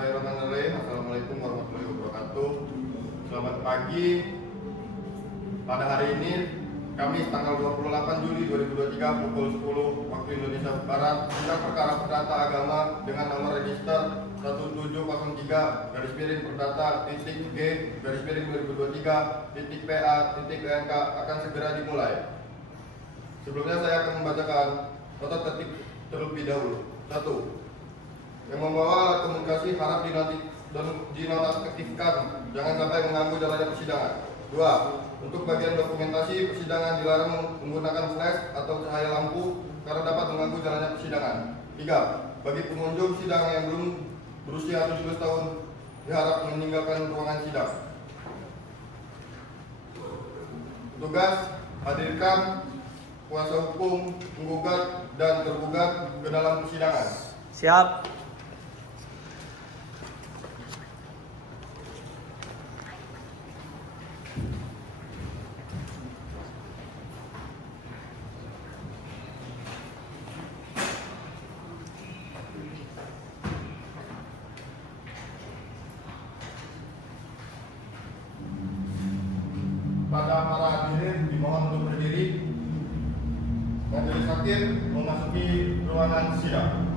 Bismillahirrahmanirrahim. Assalamualaikum warahmatullahi wabarakatuh. Selamat pagi. Pada hari ini, Kamis tanggal 28 Juli 2023 pukul 10 waktu Indonesia Barat, sidang perkara perdata agama dengan nomor register 1703-G-2023.PA.NK akan segera dimulai. Sebelumnya saya akan membacakan nota tertib terlebih dahulu. 1. Yang membawa alat komunikasi harap dinonaktifkan, jangan sampai mengganggu jalannya persidangan. 2. Untuk bagian dokumentasi persidangan dilarang menggunakan flash atau cahaya lampu karena dapat mengganggu jalannya persidangan. 3. Bagi pengunjung sidang yang belum berusia 17 tahun diharap meninggalkan ruangan sidang. Tugas hadirkan kuasa hukum, penggugat dan tergugat ke dalam persidangan. Siap. Pada para hadirin dimohon untuk berdiri. Majelis hakim memasuki ruangan sidang.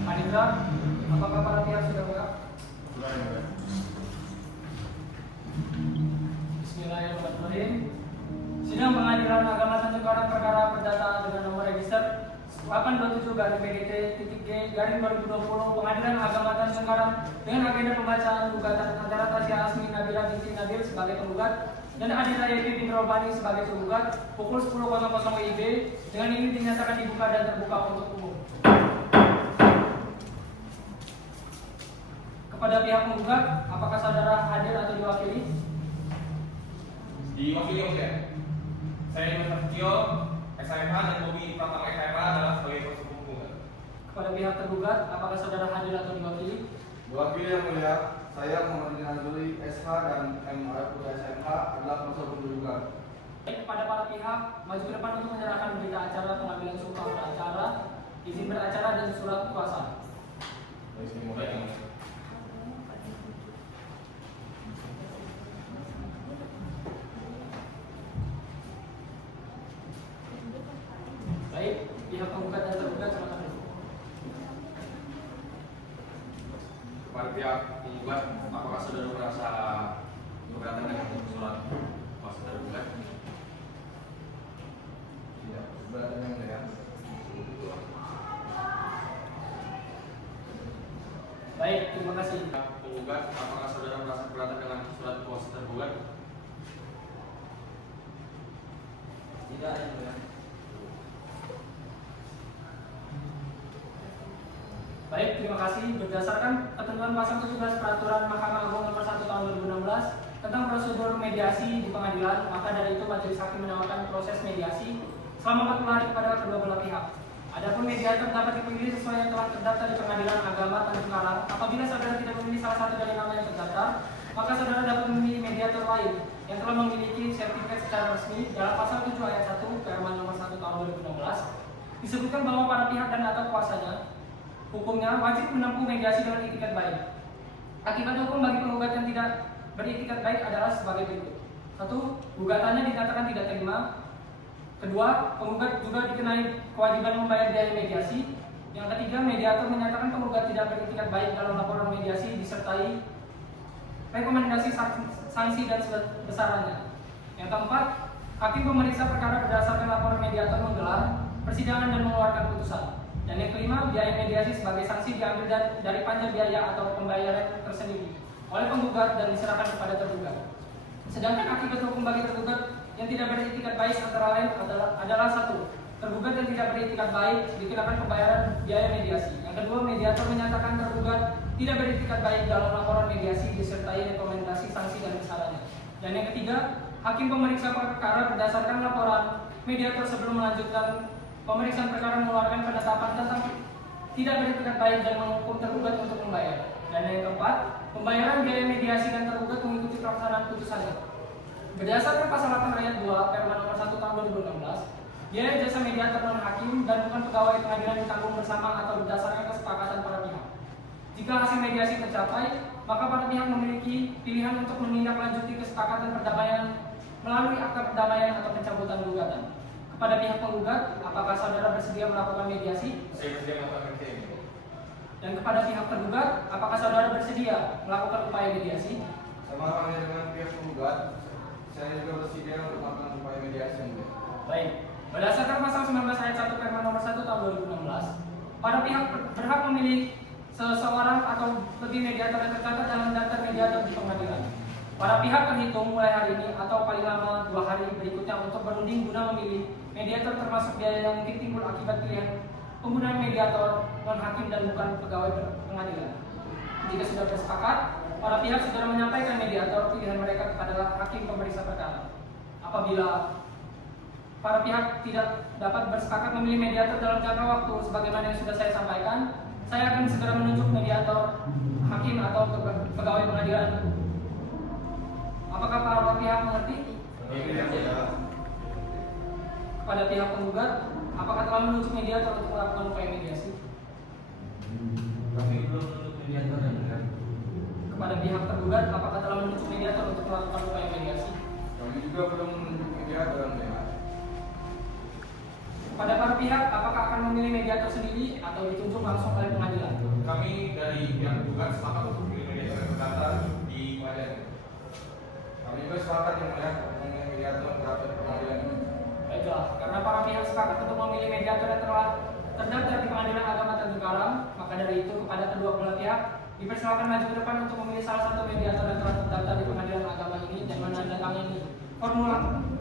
Panitra, apakah para pihak sudah lengkap? Sudah, Yang Mulia. Bismillahirrahmanirrahim. Sidang Pengadilan Agama Tanjung Karang perkara perdata dengan nomor register 827-PDT-G-2020 Pengadilan Agama Tanjung Karang dengan agenda pembacaan gugatan antara Tasya Asmi Nabila binti Nabil sebagai penggugat dan Adita Yepi bin Robani sebagai penggugat pukul 10.00 WIB dengan ini dinyatakan dibuka dan terbuka untuk umum. Kepada pihak penggugat, apakah saudara hadir atau diwakili? Diwakili oleh saya Dr. Tio, SMH dan Bobi Pratama SMH adalah sebagai kuasa hukum. Kepada pihak tergugat, apakah saudara hadir atau diwakili? Diwakili Yang Mulia, saya Muhammad Nazuri SH dan MRF SMH adalah kuasa hukum tergugat. Kepada para pihak, maju ke depan untuk menyerahkan berita acara pengambilan sumpah beracara, izin beracara dan surat kuasa. Baik, pihak penggugat dan tergugat silakan. Kepada pihak penggugat, apakah saudara merasa keberatan dengan surat kuasa tergugat? Tidak, keberatan Yang Mulia. Baik, terima kasih. Penggugat, apakah saudara merasa keberatan dengan surat kuasa tergugat? Tidak, Yang Mulia. Baik, terima kasih. Berdasarkan ketentuan pasal 17 Peraturan Mahkamah Agung Nomor 1 Tahun 2016 tentang prosedur mediasi di pengadilan, maka dari itu majelis hakim menawarkan proses mediasi selama 40 hari kepada kedua belah pihak. Adapun mediator dapat dipilih sesuai yang telah terdaftar di Pengadilan Agama Tanjung Karang. Apabila saudara tidak memilih salah satu dari nama yang terdaftar, maka saudara dapat memilih mediator lain yang telah memiliki sertifikat secara resmi. Dalam pasal 7 ayat 1 Permen Nomor 1 Tahun 2016 disebutkan bahwa para pihak dan atau kuasanya hukumnya wajib menempuh mediasi dengan itikat baik. Akibat hukum bagi penggugat yang tidak beritikat baik adalah sebagai berikut. 1. Gugatannya dinyatakan tidak terima. 2. Penggugat juga dikenai kewajiban membayar biaya mediasi. Yang 3. Mediator menyatakan penggugat tidak beritikat baik dalam laporan mediasi disertai rekomendasi sanksi dan besarannya. Yang 4. Hakim pemeriksa perkara berdasarkan laporan mediator menggelar persidangan dan mengeluarkan putusan. Dan yang 5, biaya mediasi sebagai sanksi diambil dari panja biaya atau pembayaran tersendiri oleh penggugat dan diserahkan kepada tergugat. Sedangkan akibat hukum bagi tergugat yang tidak beritikat baik antara lain adalah 1. Tergugat yang tidak beritikat baik dikenakan pembayaran biaya mediasi. Yang kedua, mediator menyatakan tergugat tidak beritikat baik dalam laporan mediasi disertai rekomendasi sanksi dan besarannya. Dan yang ketiga, hakim pemeriksa perkara berdasarkan laporan mediator sebelum melanjutkan pemeriksaan perkara mengeluarkan penetapan tentang tidak beretikat baik dan menghukum tergugat untuk membayar. Dan yang keempat, pembayaran biaya mediasi dan tergugat mengikuti pelaksanaan putusannya. Berdasarkan pasal 8 ayat 2 Perma nomor 1 tahun 2016, biaya jasa mediator non hakim dan bukan pegawai pengadilan ditanggung bersama atau berdasarkan kesepakatan para pihak. Jika hasil mediasi tercapai, maka para pihak memiliki pilihan untuk menindaklanjuti kesepakatan perdamaian melalui akta perdamaian atau pencabutan gugatan. Kepada pihak penggugat, apakah saudara bersedia melakukan mediasi? Saya bersedia melakukan mediasi. Dan kepada pihak tergugat, apakah saudara bersedia melakukan upaya mediasi? Sama halnya dengan pihak penggugat, saya juga bersedia untuk melakukan upaya mediasi yang mulia. Baik, berdasarkan pasal 19 ayat 1 Perma nomor 1 tahun 2016, para pihak berhak memilih seseorang atau lebih mediator yang tercatat dalam daftar mediator di pengadilan. Para pihak terhitung mulai hari ini atau paling lama 2 hari berikutnya untuk berunding guna memilih mediator termasuk biaya yang mungkin timbul akibat pilihan penggunaan mediator non hakim dan bukan pegawai pengadilan. Jika sudah bersepakat, para pihak sudah menyampaikan mediator pilihan mereka kepada hakim pemeriksa perkara. Apabila para pihak tidak dapat bersepakat memilih mediator dalam jangka waktu sebagaimana yang sudah saya sampaikan, saya akan segera menunjuk mediator hakim atau pegawai pengadilan. Apakah para pihak mengerti? Kepada pihak penggugat, apakah telah menunjuk mediator untuk melakukan upaya mediasi? Kami belum menunjuk mediator yang mulia. Kepada pihak tergugat, apakah telah menunjuk mediator untuk melakukan upaya mediasi? Kami juga belum menunjuk mediator yang mulia. Pada para pihak, apakah akan memilih mediator sendiri atau ditunjuk langsung oleh pengadilan? Kami dari pihak penggugat sepakat untuk memilih mediator yang terdaftar di pengadilan. Kami juga sepakat yang mulia memilih mediator yang terdaftar di pengadilan ini. Baiklah, karena para pihak sepakat untuk memilih mediator yang telah terdaftar di Pengadilan Agama Tanjung Karang, maka dari itu kepada kedua belah pihak dipersilakan maju ke depan untuk memilih salah satu mediator yang telah terdaftar di Pengadilan Agama ini dan menandatangani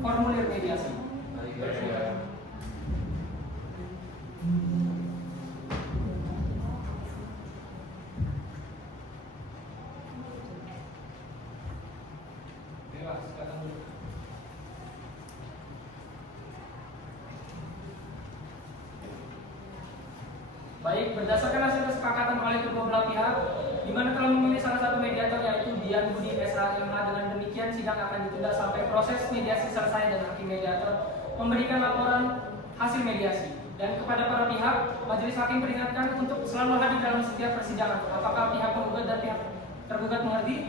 formulir mediasi. Baiklah, silakan dulu. Baik, berdasarkan hasil kesepakatan oleh kedua belah pihak, di mana telah memilih salah satu mediator yaitu Dian Budi SHMH, dengan demikian sidang akan ditunda sampai proses mediasi selesai dan hakim mediator memberikan laporan hasil mediasi. Dan kepada para pihak, majelis hakim peringatkan untuk selalu hadir dalam setiap persidangan. Apakah pihak penggugat dan pihak tergugat mengerti?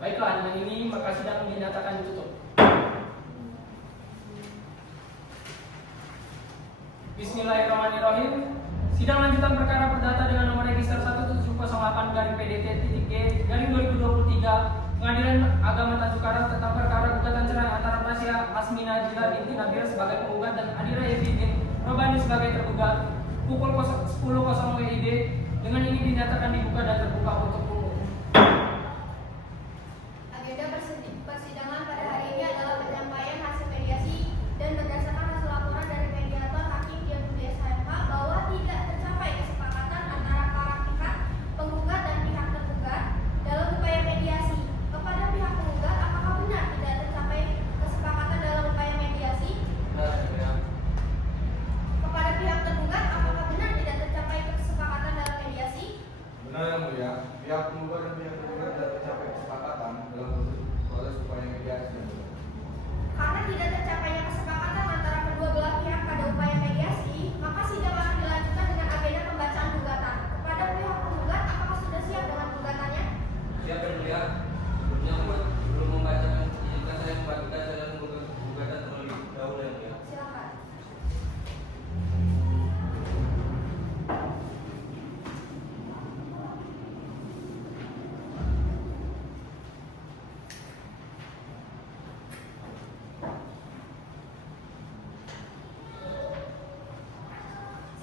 Baiklah, dengan ini maka sidang dinyatakan ditutup. Bismillahirrahmanirrahim. Sidang lanjutan perkara perdata dengan nomor register 1708-PDT-G-2023 Pengadilan Agama Tanjung Karang tentang perkara gugatan cerai antara Tasya Asmina Jila binti Nabil sebagai penggugat dan Adira Evi bin Robani sebagai tergugat pukul 10.00 WIB. Dengan ini dinyatakan dibuka dan terbuka untuk umum. Agenda persidangan pada hari ini adalah penyampaian hasil mediasi dan berdasarkan hasil laporan dari mediator hakim Dian Budi SHMH bahwa tidak tercapai kesepakatan antara para pihak penggugat dan pihak tergugat dalam upaya mediasi. Kepada pihak penggugat, apakah benar tidak tercapai kesepakatan dalam upaya mediasi? Kepada pihak tergugat, apakah benar tidak tercapai kesepakatan dalam mediasi? Benar yang mulia, pihak penggugat dan pihak tergugat tidak tercapai kesepakatan dalam proses upaya mediasi yang mulia. Karena tidak tercapainya kesepakatan antara kedua belah pihak pada upaya mediasi, maka sidang akan dilanjutkan dengan agenda pembacaan gugatan. Kepada pihak penggugat, apakah sudah siap dengan gugatannya? Siap yang mulia. Sebelumnya belum membacakan, izinkan saya membacakan saya gugatan terlebih dahulu yang mulia. Silakan.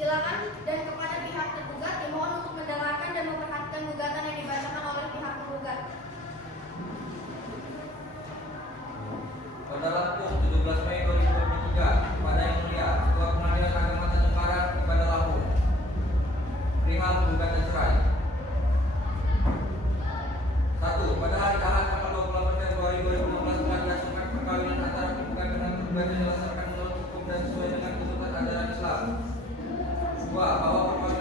Silakan, dan kepada pihak tergugat dimohon untuk mendengarkan dan memperhatikan gugatan yang dibacakan oleh pihak penggugat. Pada Lampung, 17 Mei 2023, kepada yang mulia, Ketua Pengadilan Agama Tanjung Karang kepada Lampung, perihal gugatan cerai. 1. Pada hari Ahad tanggal 28 Februari 2016 telah dilaksanakan perkawinan antara penggugat dengan tergugat berdasarkan menurut hukum dan sesuai dengan tuntutan ajaran Islam. 2. Bahwa perkawinan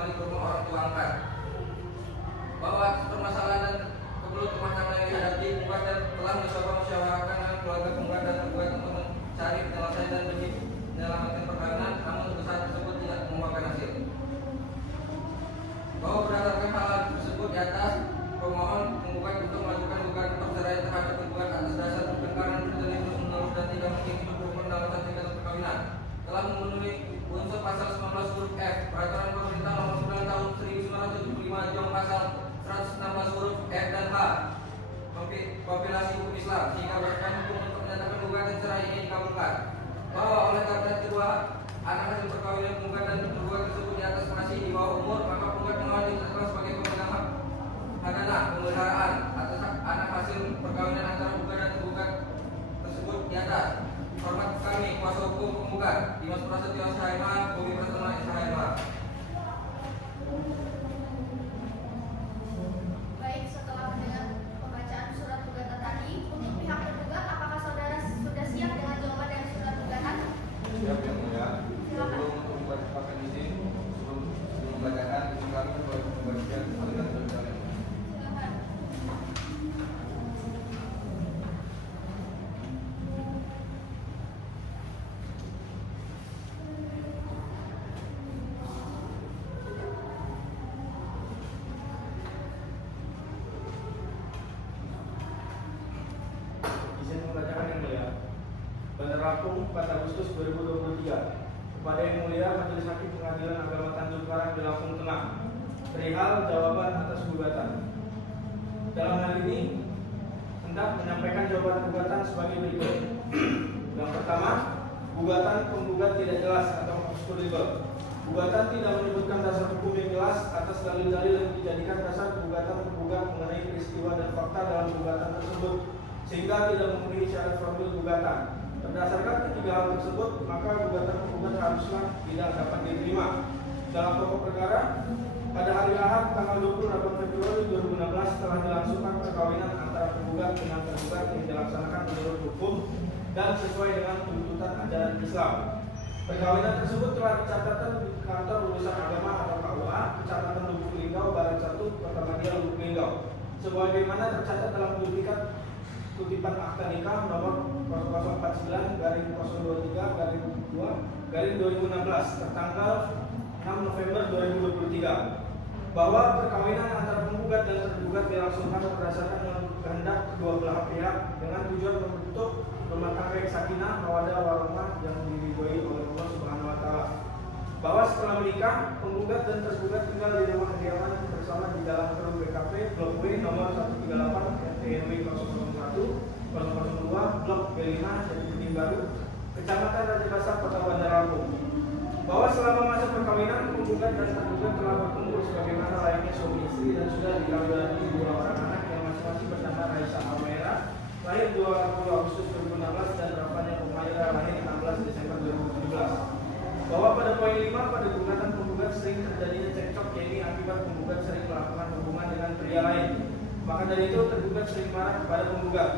kembali ke rumah orang tua angkat. Bahwa permasalahan dan keperluan rumah tangga yang dihadapi penggugat dan telah mencoba musyawarahkan dengan keluarga penggugat dan tergugat untuk mencari penyelesaian dan demi menyelamatkan perkawinan, namun usaha tersebut tidak membuahkan hasil. Bahwa berdasarkan hal tersebut di atas, pemohon penggugat untuk melakukan gugatan perceraian terhadap penggugat atas dasar pertengkaran terjadi terus-menerus dan tidak mungkin hidup rukun dalam satu ikatan perkawinan telah memenuhi unsur pasal 19 huruf F Peraturan Pemerintah Nomor 9 Tahun 1975 Jong pasal 116 huruf F dan H kompilasi hukum Islam sehingga berkaitan hukum untuk menyatakan gugatan cerai ini dikabulkan. Bahwa oleh karena kedua anak hasil perkawinan penggugat dan tergugat tersebut di atas masih di bawah umur, maka penggugat mohon ditetapkan sebagai pemegang hak hadanah pemeliharaan atas anak hasil perkawinan antara penggugat dan tergugat tersebut di atas. Hormat kami kuasa hukum penggugat Dimas Prasetyo SHMH, Bobi Pratama SHMH. Baik, setelah mendengar pembacaan surat gugatan tadi, untuk pihak tergugat, apakah saudara sudah siap dengan jawaban dari surat gugatan? Siap yang mulia. Silakan. Sebelum untuk membacakan izin, sebelum membacakan izin kami boleh membagikan dengan berjalan. Silakan. Izin membacakan yang mulia. Bandar Lampung 4 Agustus 2023. Kepada yang mulia Majelis Hakim Pengadilan Agama Tanjung Karang di Lampung Tengah. Perihal jawaban atas gugatan. Dalam hal ini hendak menyampaikan jawaban gugatan sebagai berikut. Yang pertama, gugatan penggugat tidak jelas atau obskurable. Gugatan tidak menyebutkan dasar hukum yang jelas atas dalil-dalil yang dijadikan dasar gugatan penggugat mengenai peristiwa dan fakta dalam gugatan tersebut, sehingga tidak memenuhi syarat formil gugatan. Berdasarkan ketiga hal tersebut, maka gugatan penggugat haruslah tidak dapat diterima. Dalam pokok perkara, pada hari Ahad tanggal 28 Februari 2016 telah dilangsungkan perkawinan antara penggugat dengan tergugat yang dilaksanakan menurut hukum dan sesuai dengan tuntutan ajaran Islam. Perkawinan tersebut telah dicatatkan di kantor urusan agama atau KUA, Kecamatan Lubuk Linggau, Barat 1, Kota Madia, Lubuk Linggau. Sebagaimana tercatat dalam kutipan akta nikah nomor 0049/023/2/2016 tertanggal 6 November 2023 bahwa perkawinan antara penggugat dan tergugat dilangsungkan berdasarkan kehendak kedua belah pihak dengan tujuan membentuk rumah tangga yang sakinah, mawaddah warahmah yang diridhoi oleh Allah Subhanahu wa taala. Bahwa setelah menikah, penggugat dan tergugat tinggal di rumah kediaman bersama di dalam Kerum BKP Blok W nomor 138 RT/RW 001/002 Blok B5 Jatibening Baru, Kecamatan Rajabasa, Kota Bandar Lampung. Bahwa selama masa perkawinan, penggugat dan tergugat telah berkumpul sebagaimana layaknya suami istri dan sudah dikaruniai dua orang anak yang masing-masing bernama Raisa Almera, lahir 20 Agustus 2016 dan Rafanya Umaira, lahir 16 Desember 2017. Bahwa pada poin 5 pada gugatan penggugat sering terjadinya cekcok, yaitu akibat penggugat sering melakukan hubungan dengan pria lain. Maka dari itu tergugat sering marah kepada penggugat.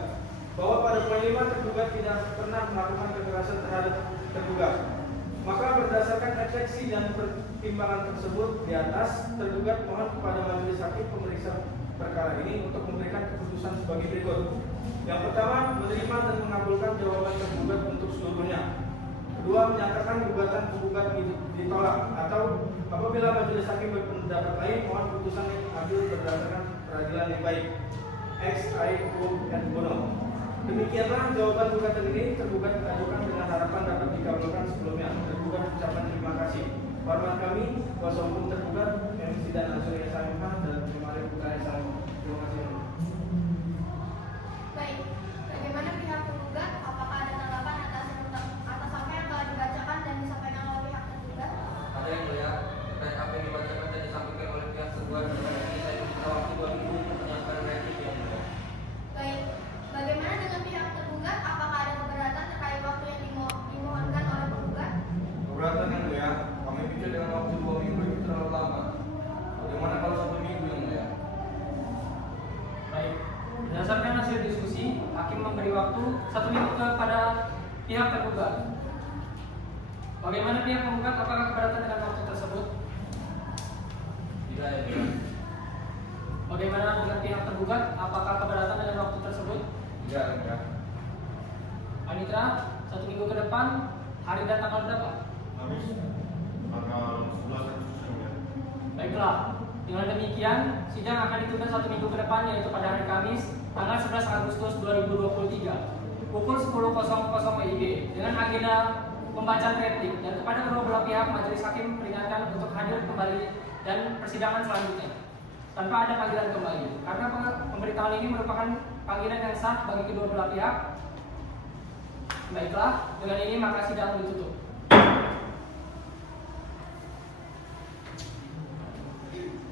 Bahwa pada poin 5 tergugat tidak pernah melakukan kekerasan terhadap tergugat. Maka berdasarkan refleksi dan pertimbangan tersebut di atas, tergugat mohon kepada majelis hakim pemeriksa perkara ini untuk memberikan keputusan sebagai berikut. Yang pertama, menerima dan mengabulkan jawaban tergugat untuk seluruhnya. Kedua, menyatakan gugatan penggugat ditolak, atau apabila majelis hakim berpendapat lain, mohon putusan yang adil berdasarkan peradilan yang baik. Ex Aiko dan Bono. Demikianlah jawaban gugatan ini. Tergugat ajukan dengan harapan dapat dikabulkan sebelumnya. Tergugat ucapan terima kasih. Hormat kami, kuasa hukum tergugat, MC dan Azuri SHMH dan Primari Putra SHMH. Terima kasih. Baik, bagaimana pihak tergugat? Apakah ada tanggapan atas apa yang telah dibacakan dan disampaikan oleh pihak tergugat? Ada yang mulia, terkait apa yang dibacakan dan disampaikan oleh pihak tergugat, ini saya minta waktu 2 minggu untuk menyampaikan reaksi yang mulia. Baik, bagaimana dengan pihak tergugat? Apakah ada keberatan terkait waktu yang dimohonkan oleh penggugat? Keberatan yang mulia, kami pikir dengan waktu 2 minggu itu terlalu lama. Bagaimana kalau 1 minggu yang mulia? Baik, berdasarkan hasil diskusi, hakim memberi waktu 1 minggu kepada pihak tergugat. Bagaimana pihak penggugat? Apakah keberatan dengan waktu tersebut? Tidak yang mulia. Bagaimana dengan pihak tergugat? Apakah keberatan dengan waktu tersebut? Tidak yang mulia. Panitera, 1 minggu ke depan, hari dan tanggal berapa? Habis tanggal 11 Agustus yang mulia. Baiklah, dengan demikian sidang akan ditunda 1 minggu ke depan, yaitu pada hari Kamis, tanggal 11 Agustus 2023, pukul 10.00 WIB, dengan agenda pembacaan replik, dan kepada kedua belah pihak majelis hakim peringatkan untuk hadir kembali dan persidangan selanjutnya tanpa ada panggilan kembali, karena pemberitahuan ini merupakan panggilan yang sah bagi kedua belah pihak. Baiklah, dengan ini maka sidang ditutup.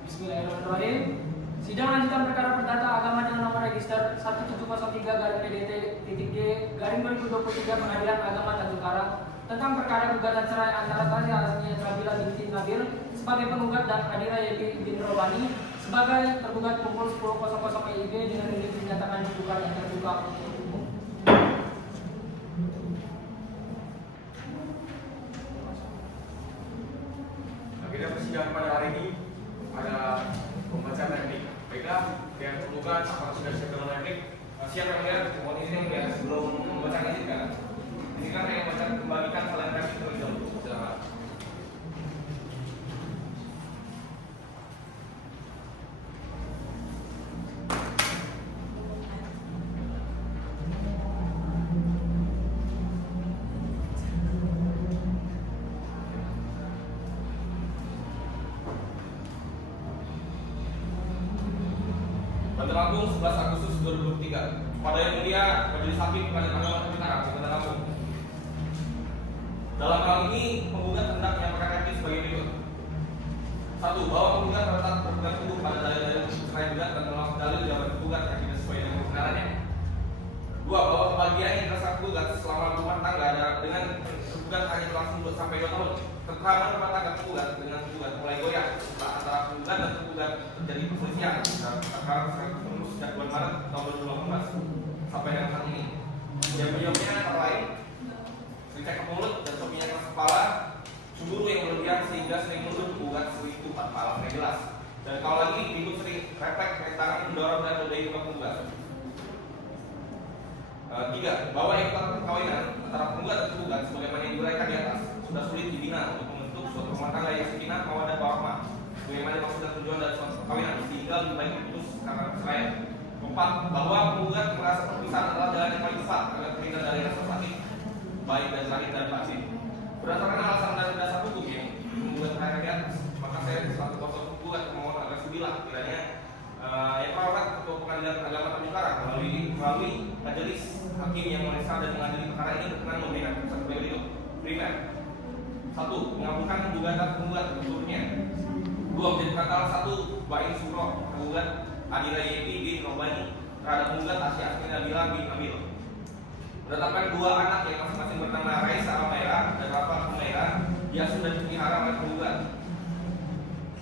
Bismillahirrahmanirrahim. Sidang lanjutan perkara perdata agama dengan nomor register 1703-PDT-G-2023 Pengadilan Agama Tanjung Karang tentang perkara gugatan cerai antara Tazia Nabila binti Nabil sebagai penggugat dan Adira Yeti bin Robani sebagai tergugat pukul 10.00 WIB dengan dinyatakan dibuka dan terbuka untuk umum. Agenda persidangan pada hari ini ada pembacaan replik. Baiklah, pihak tergugat apakah sudah siap dengan replik? Siap yang mulia, mohon izin yang mulia sebelum membacaan izinkan. Izinkan yang membaca kembalikan salin replik terlebih dahulu. Silakan. Bandar Lampung 11 Agustus 2023. Pada yang mulia Majelis Hakim Pengadilan Agama Tanjung Karang, Bandar Lampung. Dalam hal ini penggugat hendak menyampaikan replik sebagai berikut. 1. Bahwa penggugat terletak berpegang teguh pada dalil-dalil cerai gugat dan menolak dalil jawaban penggugat yang tidak sesuai dengan kebenarannya. 2. Bahwa kebahagiaan yang dirasakan penggugat selama rumah tangga dengan penggugat hanya berlangsung sampai 2 tahun. Keterangan rumah tangga penggugat dengan penggugat mulai goyah setelah antara penggugat dan penggugat terjadi perselisihan sekarang terus sejak bulan Maret tahun 2018 sampai dengan saat ini. Yang penyebabnya antara lain cekcok ke mulut dan suaminya keras kepala, cemburu yang berlebihan sehingga sering menuduh penggugat selingkuh tanpa alasan yang jelas. Dan kalau lagi ikut sering refleks tangan mendorong dan menodai muka penggugat. 3. Bahwa ikatan perkawinan antara penggugat dan penggugat sebagaimana yang diuraikan di atas sudah sulit dibina untuk membentuk suatu rumah tangga yang sakinah, mawaddah, warahmah. Bagaimana maksud dan tujuan dari suatu perkawinan sehingga lebih baik diputus karena perceraian. 4. Bahwa penggugat merasa perpisahan adalah jalan yang paling tepat agar terhindar dari rasa sakit baik dan lahir dan batin. Berdasarkan alasan dan dasar hukum yang penggugat terangkan di atas, maka saya selaku kuasa penggugat memohon agar sebilah kiranya yang terhormat Ketua Pengadilan Agama Tanjung Karang melalui majelis hakim yang memeriksa dan mengadili perkara ini berkenan memberikan keputusan sebagai berikut. Primer. 1. Mengabulkan gugatan penggugat seluruhnya. 2. Menjadi batal 1. Bain Surah penggugat Adira Yeti bin Robani terhadap penggugat Asya Asmi Nabila bin Nabil. Menetapkan 2 anak yang masing-masing bernama Raisa Almaira dan Rafa Almaira yang sudah dipelihara oleh penggugat.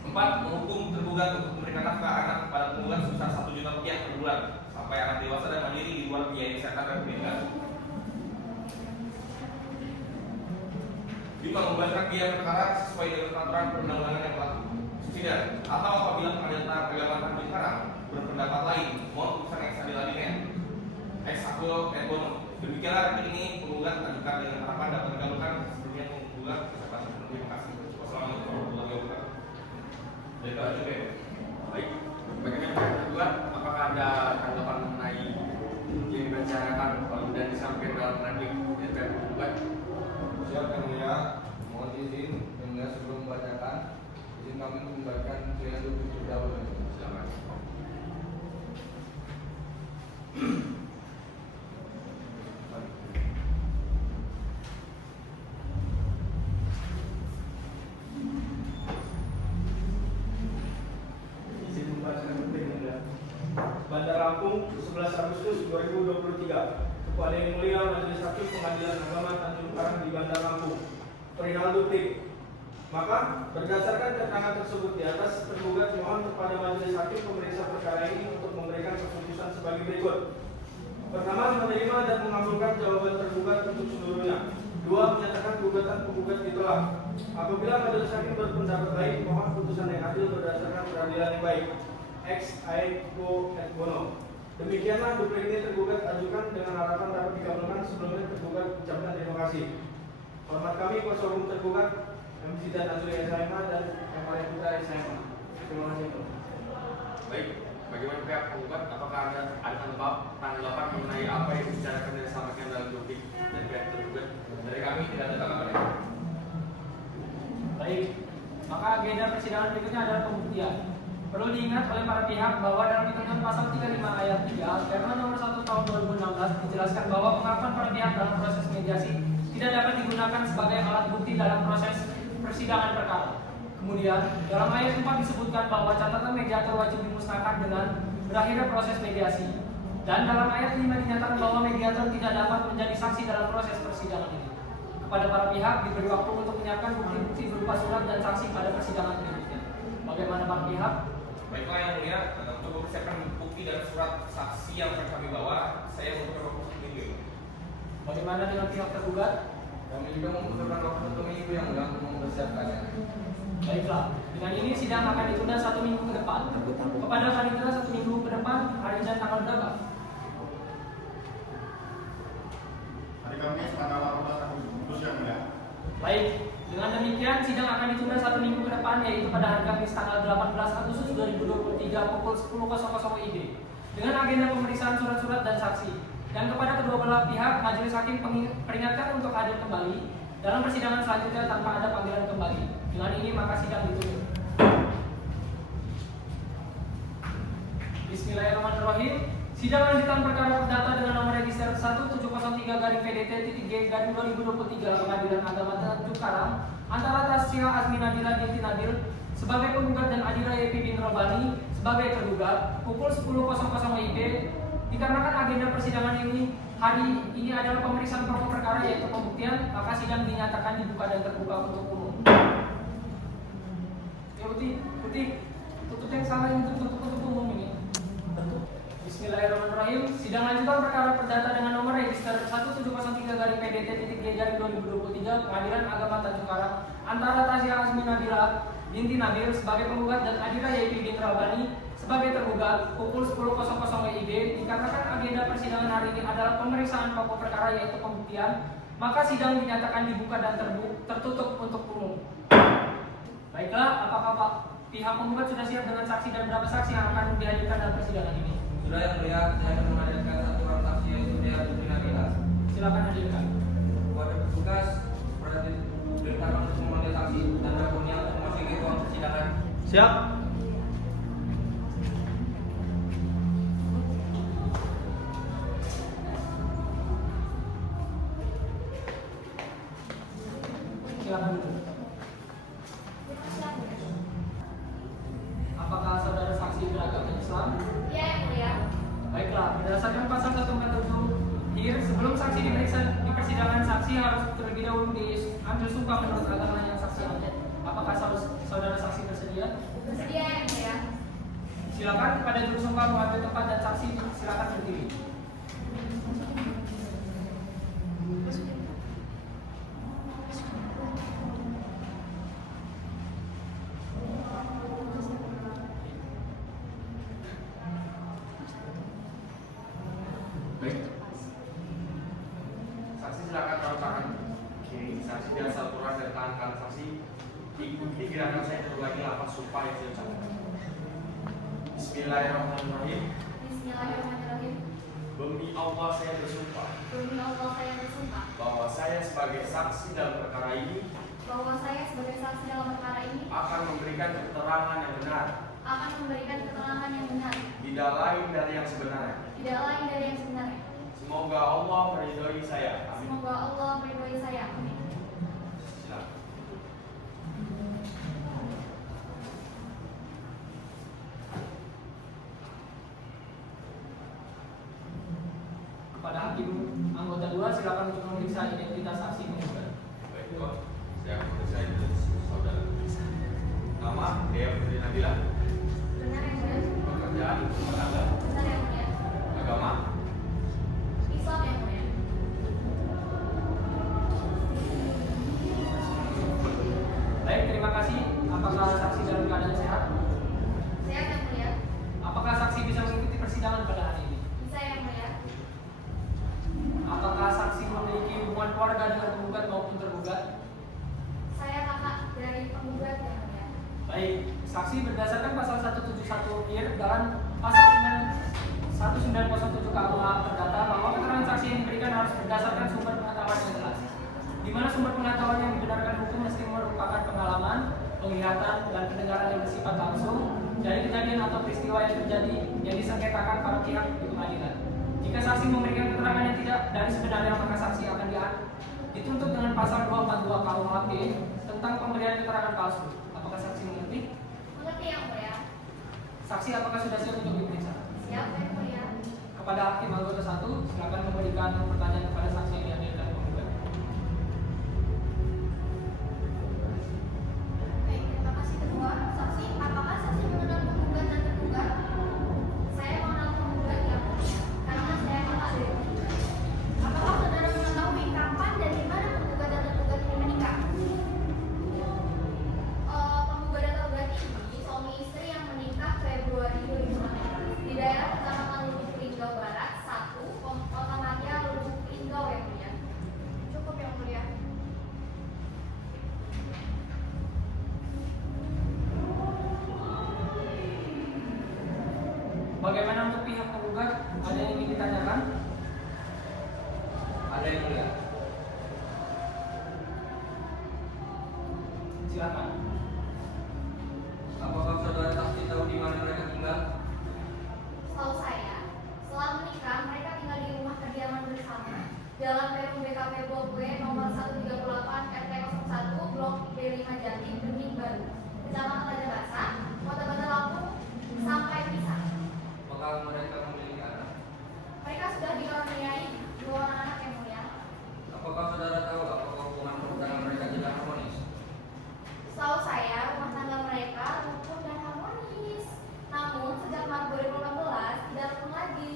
4. Menghukum tergugat untuk memberikan nafkah anak kepada penggugat sebesar 1 juta rupiah per bulan sampai anak dewasa dan mandiri di luar biaya kesehatan dan pendidikan. 5. Membayarkan biaya perkara sesuai dengan peraturan perundang-undangan yang berlaku. Subsidiar atau apabila Pengadilan Agama Tanjung Karang berpendapat lain, mohon putusan ex adilannya. Ex aculo et bono. Demikianlah replik ini penggugat ajukan dengan harapan dapat dikabulkan sebelumnya penggugat. Terima kasih. Wassalamualaikum warahmatullahi wabarakatuh. Baik, bagaimana penggugat? Apakah ada tanggapan mengenai yang dibicarakan dan disampaikan dalam replik dari pihak penggugat? Siap yang mulia, mohon izin yang mulia sebelum membacakan izin kami untuk membacakan pilihan terlebih dahulu. Silakan. Izin membaca replik Anda. Bandar Lampung 11 Agustus 2023. Kepada Yang Mulia Majelis Hakim Pengadilan Agama Tanjung Karang di Bandar Lampung. Perihal duplik. Maka berdasarkan keterangan tersebut di atas, tergugat mohon kepada Majelis Hakim pemeriksa perkara ini untuk memberikan keputusan sebagai berikut. Pertama, menerima dan mengabulkan jawaban tergugat untuk seluruhnya. Dua, menyatakan gugatan penggugat ditolak. Apabila majelis hakim berpendapat lain, mohon putusan yang adil berdasarkan peradilan yang baik. Ex aequo et bono. Demikianlah duplik ini tergugat ajukan dengan harapan dapat dikabulkan. Sebelumnya tergugat ucapkan terima kasih. Hormat kami kuasa hukum tergugat MC dan Azuri SHMA dan yang paling putra SHMA. Terima kasih. Baik, bagaimana pihak penggugat? Apakah ada tanggapan mengenai apa yang dibicarakan dan disampaikan dalam duplik dan pihak tergugat? Dari kami tidak ada tanggapan. Baik, maka agenda persidangan berikutnya adalah pembuktian. Perlu diingat oleh para pihak bahwa dalam ketentuan pasal 35 ayat 3 Permen nomor 1 tahun 2016 dijelaskan bahwa pengakuan para pihak dalam proses mediasi tidak dapat digunakan sebagai alat bukti dalam proses persidangan perkara. Kemudian, dalam ayat 4 disebutkan bahwa catatan mediator wajib dimusnahkan dengan berakhirnya proses mediasi. Dan dalam ayat 5 dinyatakan bahwa mediator tidak dapat menjadi saksi dalam proses persidangan ini. Kepada para pihak diberi waktu untuk menyiapkan bukti-bukti berupa surat dan saksi pada persidangan berikutnya. Bagaimana para pihak? Baiklah yang mulia, untuk mempersiapkan bukti dan surat saksi yang akan kami bawa, saya membutuhkan waktu 1 minggu. Bagaimana dengan pihak tergugat? Kami juga membutuhkan waktu 1 minggu yang mulia untuk mempersiapkannya. Baiklah, dengan ini sidang akan ditunda 1 minggu ke depan. Kepada panitera 1 minggu ke depan, hari dan tanggal berapa? Hari Kamis tanggal 18 Agustus yang mulia. Baik, dengan demikian sidang akan ditunda 1 minggu ke depan, yaitu pada hari Kamis tanggal 18 Agustus 2023 pukul 10.00 WIB dengan agenda pemeriksaan surat-surat dan saksi. Dan kepada kedua belah pihak, majelis hakim peringatkan untuk hadir kembali dalam persidangan selanjutnya tanpa ada panggilan kembali. Dengan ini maka sidang ditutup. Bismillahirrahmanirrahim. Sidang lanjutan perkara perdata dengan nomor register 1703-PDT-G-2023 Pengadilan Agama Tanjung Karang antara Tasya Azmi Nabila binti Nabil sebagai penggugat dan Adira Yepi bin Robani sebagai tergugat pukul 10.00 WIB. Dikarenakan agenda persidangan ini hari ini adalah pemeriksaan pokok perkara yaitu pembuktian, maka sidang dinyatakan dibuka dan terbuka untuk umum. Ya putih, tutup yang salah itu tutup umum ini. Bismillahirrahmanirrahim. Sidang lanjutan perkara perdata dengan nomor register 1703-PDT-G-2023 Pengadilan Agama Tanjung Karang antara Tasya Azmi Nabila binti Nabil sebagai penggugat dan Adira Yepi bin Rabani sebagai tergugat pukul 10.00 WIB. Dikarenakan agenda persidangan hari ini adalah pemeriksaan pokok perkara yaitu pembuktian, maka sidang dinyatakan dibuka dan tertutup untuk umum. Baiklah, apakah Pak pihak penggugat sudah siap dengan saksi dan berapa saksi yang akan dihadirkan dalam persidangan ini? Sudah yang mulia, saya akan menghadirkan 1 orang saksi yaitu Dea Putri Nabila. Silakan hadirkan. Kepada petugas, pada diperintahkan untuk memanggil saksi dan dragonnya untuk memasuki ruang persidangan. Siap. Silakan duduk. Apakah saudara saksi beragama Islam? Ya, yang mulia. Baiklah, berdasarkan pasal 147 HIR, sebelum saksi diperiksa di persidangan, saksi harus terlebih dahulu diambil sumpah menurut agama yang saksi anut. Apakah saudara saksi bersedia? Bersedia, yang mulia. Silakan kepada juru sumpah mengambil tempat dan saksi silakan berdiri. Baik. Saksi silakan taruh tangan kiri saksi dan saturan dari tangan kanan saksi. Ikuti gerakan saya berulangi lafaz sumpah yang saya ucapkan. Bismillahirrahmanirrahim. Bismillahirrahmanirrahim. Demi Allah saya bersumpah Demi Allah saya bersumpah bahwa saya sebagai saksi dalam perkara ini bahwa saya sebagai saksi dalam perkara ini akan memberikan keterangan yang benar, akan memberikan keterangan yang benar, tidak lain dari yang sebenarnya. tidak lain dari yang sebenarnya. Semoga Allah meridhoi saya. Amin. Semoga Allah meridhoi saya. Amin. Silakan. Kepada hakim anggota 2 silakan untuk memeriksa identitas saksi penggugat. Baik, Tuan. Saya akan memeriksa identitas saudara. Nama Dea Putri Nabila. Benar yang mulia. Pekerjaan rumah tangga. Benar yang mulia. Agama. Islam yang mulia. Apakah saksi dalam keadaan sehat? Sehat yang mulia. Apakah saksi bisa mengikuti persidangan pada hari ini? Bisa yang mulia. Apakah saksi memiliki hubungan keluarga dengan penggugat maupun tergugat? Saya kakak dari penggugat yang mulia. Baik, saksi berdasarkan pasal 171 IR dan pasal 1907 KUH terdata bahwa keterangan saksi yang diberikan harus berdasarkan sumber pengetahuan yang jelas, di mana sumber pengetahuan yang dibenarkan hukum mesti merupakan pengalaman, penglihatan, dan pendengaran yang bersifat langsung dari kejadian atau peristiwa yang terjadi yang disengketakan para pihak di pengadilan. Jika saksi memberikan keterangan yang tidak dari sebenarnya, maka saksi akan dituntut dengan pasal 242 KUHP tentang pemberian keterangan palsu. Apakah saksi mengerti? Mengerti yang mulia. Saksi apakah sudah siap untuk diperiksa? Siap yang mulia. Kepada hakim anggota 1, silakan memberikan pertanyaan kepada saksi yang dihadirkan penggugat. Baik, terima kasih ketua. Saksi, apakah saksi mengenal penggugat dan tergugat? Saya mengenal penggugat yang mulia, karena saya kakak dari penggugat. Apakah saudara mengetahui kapan dan di mana penggugat dan tergugat ini menikah? Penggugat dan tergugat ini suami istri yang menikah Februari 2016 di daerah Kecamatan Lubuk Linggau Barat 1, Kota Madia, Lubuk Linggau yang mulia. Cukup yang mulia. Bagaimana untuk pihak penggugat? Ada yang ingin ditanyakan? Ada yang mulia. Silakan. Apakah saudara saksi tahu di mana mereka tinggal? Setahu saya, setelah menikah mereka tinggal di rumah kediaman bersama Jalan Perum BKP Blok W nomor 138 RT 01 Blok B5 Jati, Bening Baru, Kecamatan Raja Basa, Kota Bandar Lampung sampai pisah. Apakah mereka memiliki anak? Mereka sudah dikaruniai 2 anak yang mulia. Apakah saudara tahu apakah hubungan rumah tangga mereka tidak harmonis? Setahu saya, rumah tangga mereka rukun dan harmonis. Namun, sejak Maret 2016 tidak rukun lagi.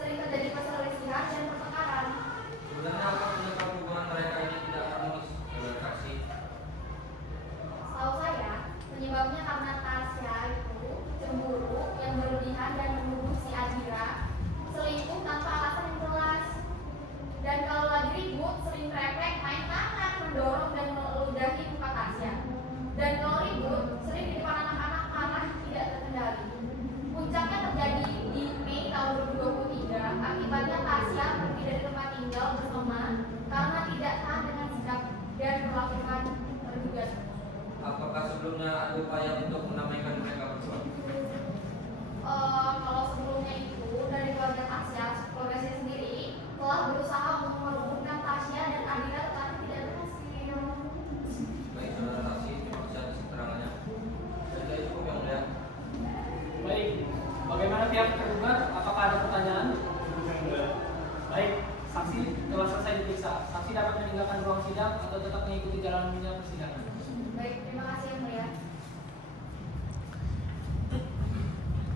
Sering terjadi perselisihan dan pertengkaran. Sebenarnya apa penyebab hubungan mereka ini tidak harmonis? Saudara saksi. Setahu saya, penyebabnya karena Tasya itu cemburu yang berlebihan dan menuduh si Adira selingkuh tanpa alasan yang jelas. Dan kalau lagi ribut, sering refleks, main tangan, mendorong dan meludahi muka Tasya. Dan kalau ribut, sering di depan anak-anak marah tidak terkendali. Puncaknya terjadi di Mei tahun 2023. Akibatnya Tasya pergi dari tempat tinggal bersama karena tidak tahan dengan sikap dan melakukan perjudian. Apakah sebelumnya ada upaya untuk menamaikan mereka berdua? Kalau sebelumnya itu dari keluarga Tasya, keluarga saya sendiri telah berusaha untuk merubuhkan Tasya dan Adira tetapi tidak berhasil. Baik saudara saksi, terima kasih atas keterangannya. Saya cukup yang mulia. Baik, bagaimana pihak tergugat? Apakah ada pertanyaan? Baik, saksi telah selesai diperiksa. Saksi dapat meninggalkan ruang sidang atau tetap mengikuti jalannya persidangan. Baik, terima kasih yang mulia.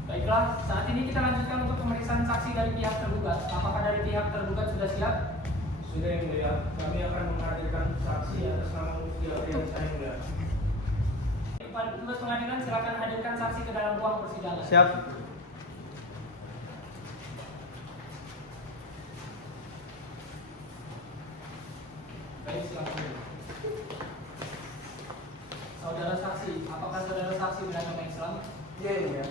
Baiklah, saat ini kita lanjutkan untuk pemeriksaan saksi dari pihak tergugat. Apakah dari pihak tergugat sudah siap? Sudah yang mulia. Kami akan menghadirkan saksi atas nama Mufti Abrian yang mulia. Kepada petugas pengadilan, silakan hadirkan saksi ke dalam ruang persidangan. Siap. Baik, silakan. Saudara saksi, apakah saudara saksi beragama Islam? Iya yang mulia.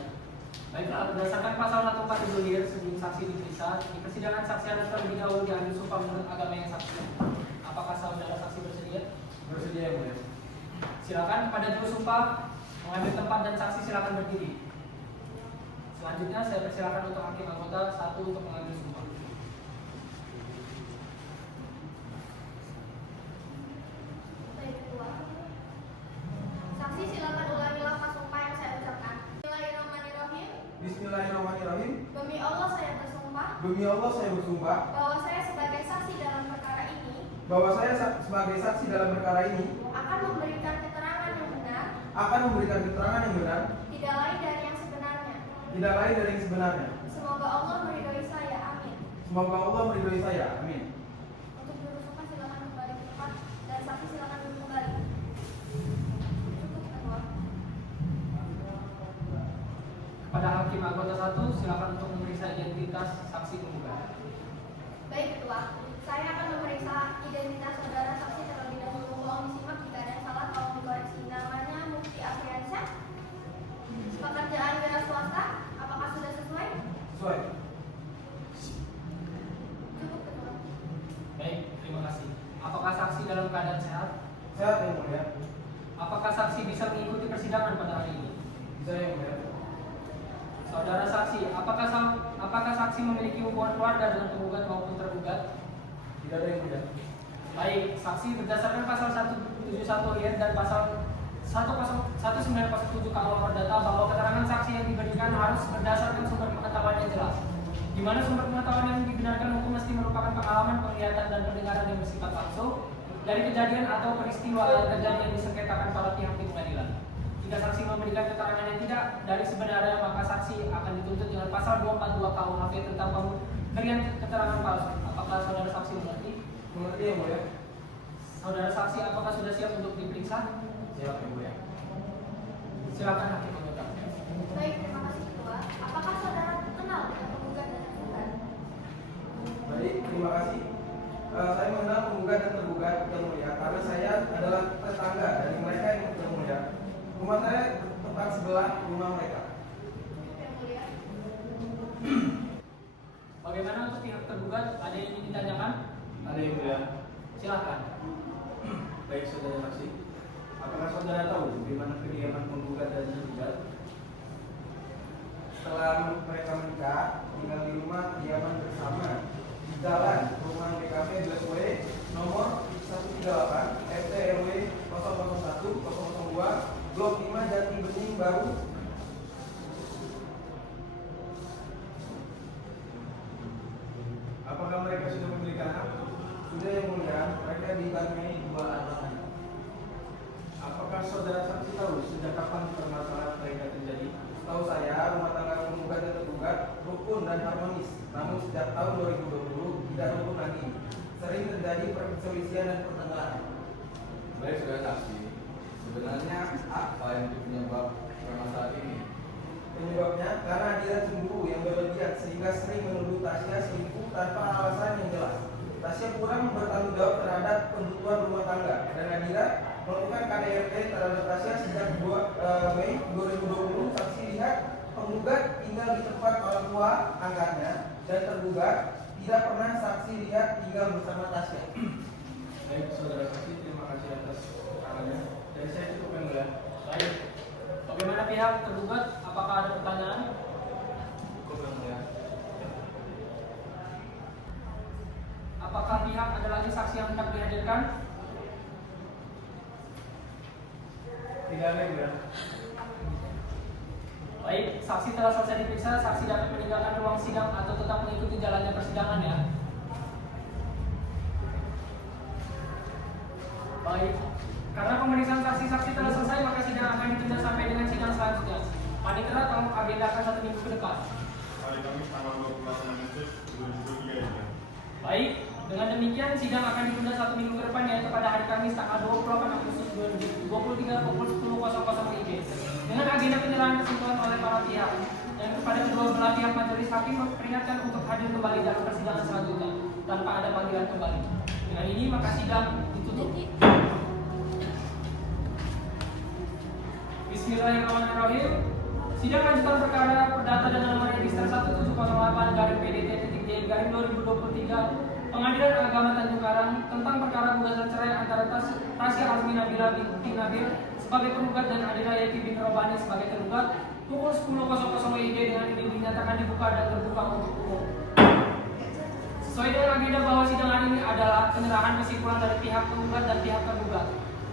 Baiklah, berdasarkan pasal 147 IR sebelum saksi diperiksa, di persidangan saksi harus terlebih dahulu diambil sumpah menurut agama yang saksi. Apakah saudara saksi bersedia? Bersedia yang mulia. Silakan pada juru sumpah mengambil tempat dan saksi silakan berdiri. Selanjutnya saya persilakan untuk hakim anggota 1 untuk mengambil sumpah. Baik, ketua. Saksi silakan ulangi lafaz sumpah yang saya ucapkan. Bismillahirrahmanirrahim. Bismillahirrahmanirrahim. Demi Allah saya bersumpah Demi Allah saya bersumpah bahwa saya sebagai saksi dalam perkara ini bahwa saya sebagai saksi dalam perkara ini akan memberikan keterangan yang benar, tidak lain dari yang sebenarnya. Semoga Allah meridhoi saya. Amin. Semoga Allah meridhoi saya. Amin. Untuk juru sumpah silakan kembali ke tempat dan saksi silakan duduk kembali. Cukup ketua. kepada Hakim Anggota 1, silakan untuk memeriksa identitas saksi penggugat. Baik Ketua, saya akan memeriksa identitas saudara saksi terlebih dahulu. Mohon disimak jika ada yang salah tolong dikoreksi. Namanya Mufti Afriansyah, pekerjaan wira swasta, apakah sudah sesuai? Sesuai. Cukup Ketua. Baik, terima kasih. Apakah saksi dalam keadaan sehat? Sehat yang mulia. Apakah saksi bisa mengikuti persidangan pada hari ini? Bisa yang mulia. Saudara saksi, apakah saksi memiliki hubungan keluarga dengan penggugat maupun tergugat? Tidak ada yang mulia. Baik, saksi berdasarkan pasal 171 ayat dan pasal 1907 KUH Perdata bahwa keterangan saksi yang diberikan harus berdasarkan sumber pengetahuan yang jelas, di mana sumber pengetahuan yang dibenarkan hukum mesti merupakan pengalaman, penglihatan, dan pendengaran yang bersifat langsung dari kejadian atau peristiwa yang terjadi yang disengketakan para pihak di pengadilan. Jika saksi memberikan keterangan yang tidak dari sebenarnya, maka saksi akan dituntut dengan pasal 242 KUHP tentang pemberian keterangan palsu. Apakah saudara saksi mengerti? Mengerti yang mulia. Saudara saksi, apakah sudah siap untuk diperiksa? Siap yang mulia. Silakan hakim anggota. Baik, terima kasih Ketua. Apakah saudara kenal dengan penggugat dan tergugat? Baik, terima kasih. Saya mengenal penggugat dan tergugat yang mulia karena saya adalah tetangga dari mereka yang mulia. Rumah saya tepat sebelah rumah mereka. Cukup yang mulia. Bagaimana untuk pihak tergugat? Ada yang ingin ditanyakan? Ada yang mulia. Silakan. Baik saudara saksi. Apakah saudara tahu di mana kediaman penggugat dan tergugat? Setelah mereka menikah, tinggal di rumah kediaman bersama di jalan Perumahan BKP 12W nomor 138 RT RW 001 002 Blok 5 Jati Bening Baru. Apakah mereka sudah memiliki anak? Sudah yang mulia, mereka dikaruniai 2 anak. Apakah saudara saksi tahu sejak kapan permasalahan mereka terjadi? Setahu saya, rumah tangga penggugat dan tergugat rukun dan harmonis. Namun sejak tahun 2020 tidak rukun lagi. Sering terjadi perselisihan dan pertengkaran. Baik saudara saksi, sebenarnya apa yang penyebab permasalahan ini? Penyebabnya karena adiran cemburu yang berlebihan sehingga sering menuduh Tasya selingkuh tanpa alasan yang jelas. Tasya kurang bertanggung jawab terhadap kebutuhan rumah tangga dan Adira melakukan KDRT terhadap Tasya sejak Mei 2020. Saksi lihat penggugat tinggal di tempat orang tua angkatnya dan tergugat tidak pernah saksi lihat tinggal bersama Tasya. Baik saudara saksi, terima kasih atas keterangannya. Dan saya cukup yang mulia. Baik. Bagaimana pihak tergugat? Apakah ada pertanyaan? Cukup yang mulia. Apakah pihak ada lagi saksi yang hendak dihadirkan? Tidak ada yang mulia. Baik, saksi telah selesai diperiksa. Saksi dapat meninggalkan ruang sidang atau tetap mengikuti jalannya persidangan ya. Baik, karena pemeriksaan saksi-saksi telah selesai, maka sidang akan ditunda sampai dengan sidang selanjutnya. Panitera tolong agendakan 1 minggu ke depan. Hari Kamis tanggal 28 Agustus 2023 ini. Baik, dengan demikian sidang akan ditunda 1 minggu ke depan, yaitu pada hari Kamis tanggal 28 Agustus 2023 pukul 10.00 WIB dengan agenda penyerahan kesimpulan oleh para pihak. Dan kepada kedua belah pihak majelis hakim memperingatkan untuk hadir kembali dalam persidangan selanjutnya tanpa ada panggilan kembali. Dengan ini maka sidang ditutup. Bismillahirrahmanirrahim. Sidang lanjutan perkara perdata dengan nomor register 1708-PDT-J-2023 Pengadilan Agama Tanjung Karang tentang perkara gugatan cerai antara Tasya Azmi Nabila binti Nabil sebagai penggugat dan Adira Yeti bin Robani sebagai tergugat pukul 10.00 WIB dengan ini dinyatakan dibuka dan terbuka untuk umum. Sesuai dengan agenda bahwa sidang hari ini adalah penyerahan kesimpulan dari pihak penggugat dan pihak tergugat.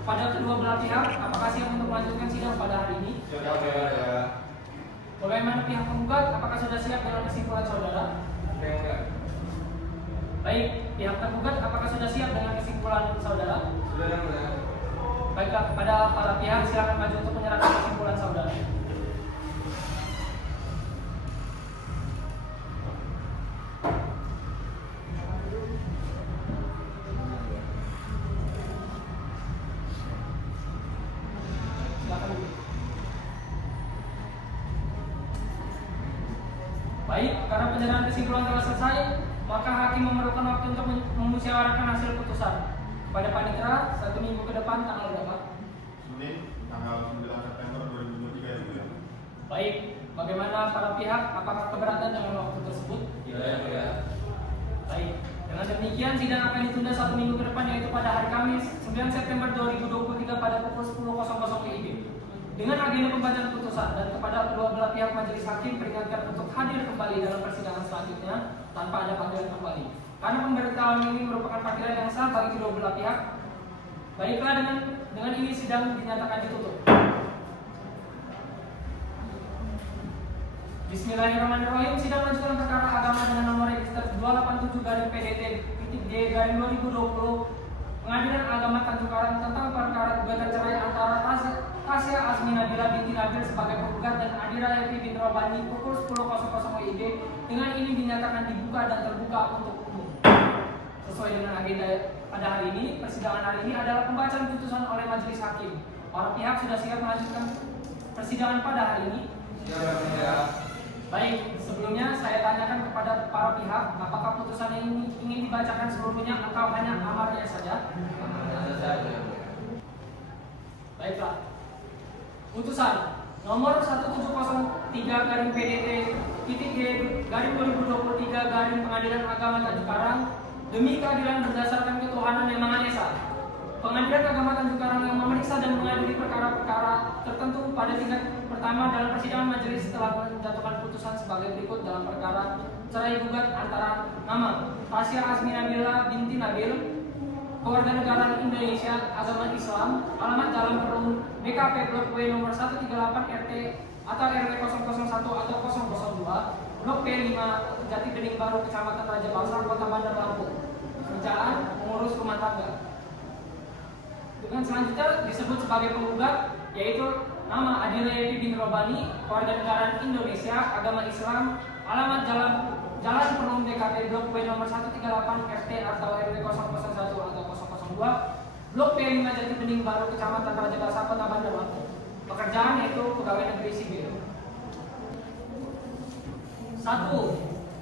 Pada kedua belah pihak, apakah siap untuk melanjutkan sidang pada hari ini? Siap ya. Bagaimana pihak penggugat? Apakah sudah siap dengan kesimpulan saudara? Yang mulia. Baik, pihak tergugat apakah sudah siap dengan kesimpulan saudara? Sudah yang mulia. Baiklah, kepada para pihak silakan maju untuk menyerahkan kesimpulan saudara. Silakan. Baik, karena penyerahan kesimpulan telah selesai, maka hakim memerlukan waktu untuk memusyawarahkan hasil putusan. Kepada panitera, 1 minggu ke depan tanggal berapa? Senin tanggal 9 September 2023 ya Bu ya. Baik, bagaimana para pihak? Apakah keberatan dengan waktu tersebut? Ya. Baik, dengan demikian sidang akan ditunda 1 minggu ke depan, yaitu pada hari Kamis 9 September 2023 pada pukul 10.00 WIB. Dengan agenda pembacaan putusan dan kepada kedua belah pihak majelis hakim peringatkan untuk hadir kembali dalam persidangan selanjutnya tanpa ada panggilan kembali. Karena pemberitahuan ini merupakan panggilan yang sah bagi kedua belah pihak. Baiklah, dengan ini sidang dinyatakan ditutup. Bismillahirrahmanirrahim. Sidang lanjutan perkara agama dengan nomor register 287-PDT-D-2020 Pengadilan Agama Tanjung Karang tentang perkara gugatan cerai antara Tasya Azmi Nabila binti Nabil sebagai penggugat dan Adira Evi bin Robani pukul 10.00 WIB dengan ini dinyatakan dibuka dan terbuka untuk umum. Sesuai dengan agenda pada hari ini, persidangan hari ini adalah pembacaan putusan oleh majelis hakim. Para pihak sudah siap melanjutkan persidangan pada hari ini? Baik, sebelumnya saya tanyakan kepada para pihak, apakah putusan ini ingin dibacakan seluruhnya atau hanya amarnya saja? Baiklah. Putusan nomor 1703-PDT-D-2023 Pengadilan Agama Tanjung Karang demi keadilan berdasarkan ketuhanan Yang Maha Esa. Pengadilan Agama Tanjung Karang yang memeriksa dan mengadili perkara-perkara tertentu pada tingkat pertama dalam persidangan majelis telah menjatuhkan putusan sebagai berikut dalam perkara cerai gugat antara nama Tasya Azmi Nabila binti Nabil, kewarganegaraan Indonesia, agama Islam, alamat Jalan Perum, BKP Blok W nomor 138 RT atau RW 001 atau 002, Blok P5, Jati Bening Baru, Kecamatan Raja Basa, Kota Bandar Lampung. Kerjaan mengurus rumah tangga. Dengan selanjutnya disebut sebagai penggugat, yaitu nama Adira Evi bin Robani, kewarganegaraan Indonesia, agama Islam, alamat Jalan Perum BKP Blok W nomor 138 RT atau RW 001 atau 002, Blok P5 Jati Bening Baru, Kecamatan Raja Basa, Kota Bandar Lampung. Pekerjaan yaitu pegawai negeri sipil. 1.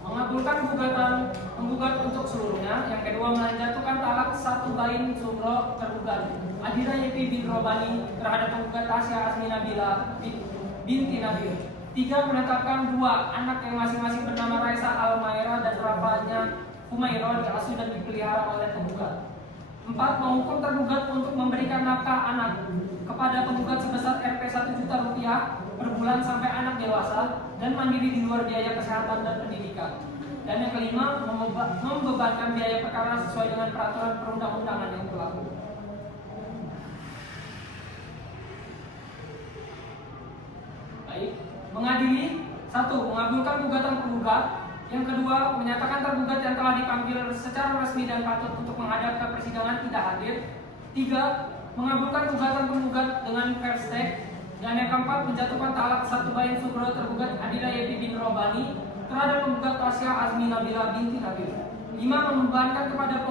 Mengabulkan gugatan penggugat untuk seluruhnya. Yang kedua, menjatuhkan talak 1 bain sugro tergugat Adira Evi bin Robani terhadap penggugat Tasya Azmi Nabila binti Nabil. 3. Menetapkan 2 anak yang masing-masing bernama Raisa Almaira dan Rafanya Humaira diasuh dan dipelihara oleh penggugat. 4. Menghukum tergugat untuk memberikan nafkah anak kepada penggugat sebesar Rp 1 juta rupiah per bulan sampai anak dewasa dan mandiri di luar biaya kesehatan dan pendidikan. Dan yang kelima, membebankan biaya perkara sesuai dengan peraturan perundang-undangan yang berlaku. Baik, mengadili. 1. Mengabulkan gugatan penggugat. Yang kedua, menyatakan tergugat yang telah dipanggil secara resmi dan patut untuk menghadap ke persidangan tidak hadir. 3. Mengabulkan gugatan penggugat dengan fair stake. Dan yang keempat, menjatuhkan talak 1 bain sugro tergugat Adira Evi bin Robani terhadap penggugat Tasya Azmi Nabila binti Nabil. 5. Membebankan kepada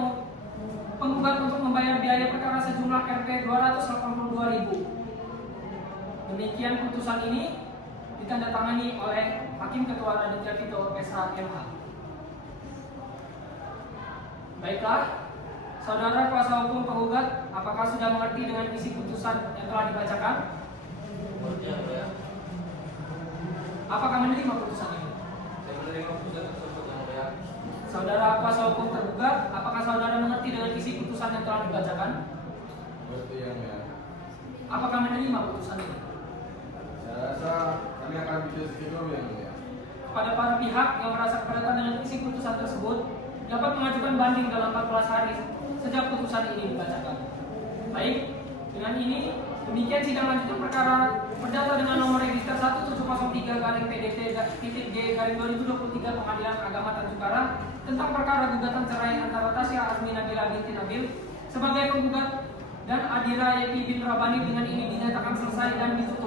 penggugat untuk membayar biaya perkara sejumlah Rp 282.000. Demikian putusan ini ditandatangani oleh Hakim Ketua Raditya Vito SH.MH. Baiklah, saudara kuasa hukum penggugat, apakah sudah mengerti dengan isi putusan yang telah dibacakan? Apakah menerima putusan ini? Saudara kuasa hukum tergugat, apakah saudara mengerti dengan isi putusan yang telah dibacakan? Mengerti yang mulia. Apakah menerima putusan ini? Saya rasa kami akan berdiskusi dulu yang mulia. Kepada para pihak yang merasa keberatan dengan isi putusan tersebut, dapat mengajukan banding dalam 14 hari sejak putusan ini dibacakan. Baik, dengan ini demikian sidang lanjutan perkara perdata dengan nomor register 1703-PDT-D-2023 Pengadilan Agama Tanjung Karang tentang perkara gugatan cerai antara Tasya Azmi Nabila binti Nabil sebagai penggugat dan Adira Evi bin Robani dengan ini dinyatakan selesai dan ditutup.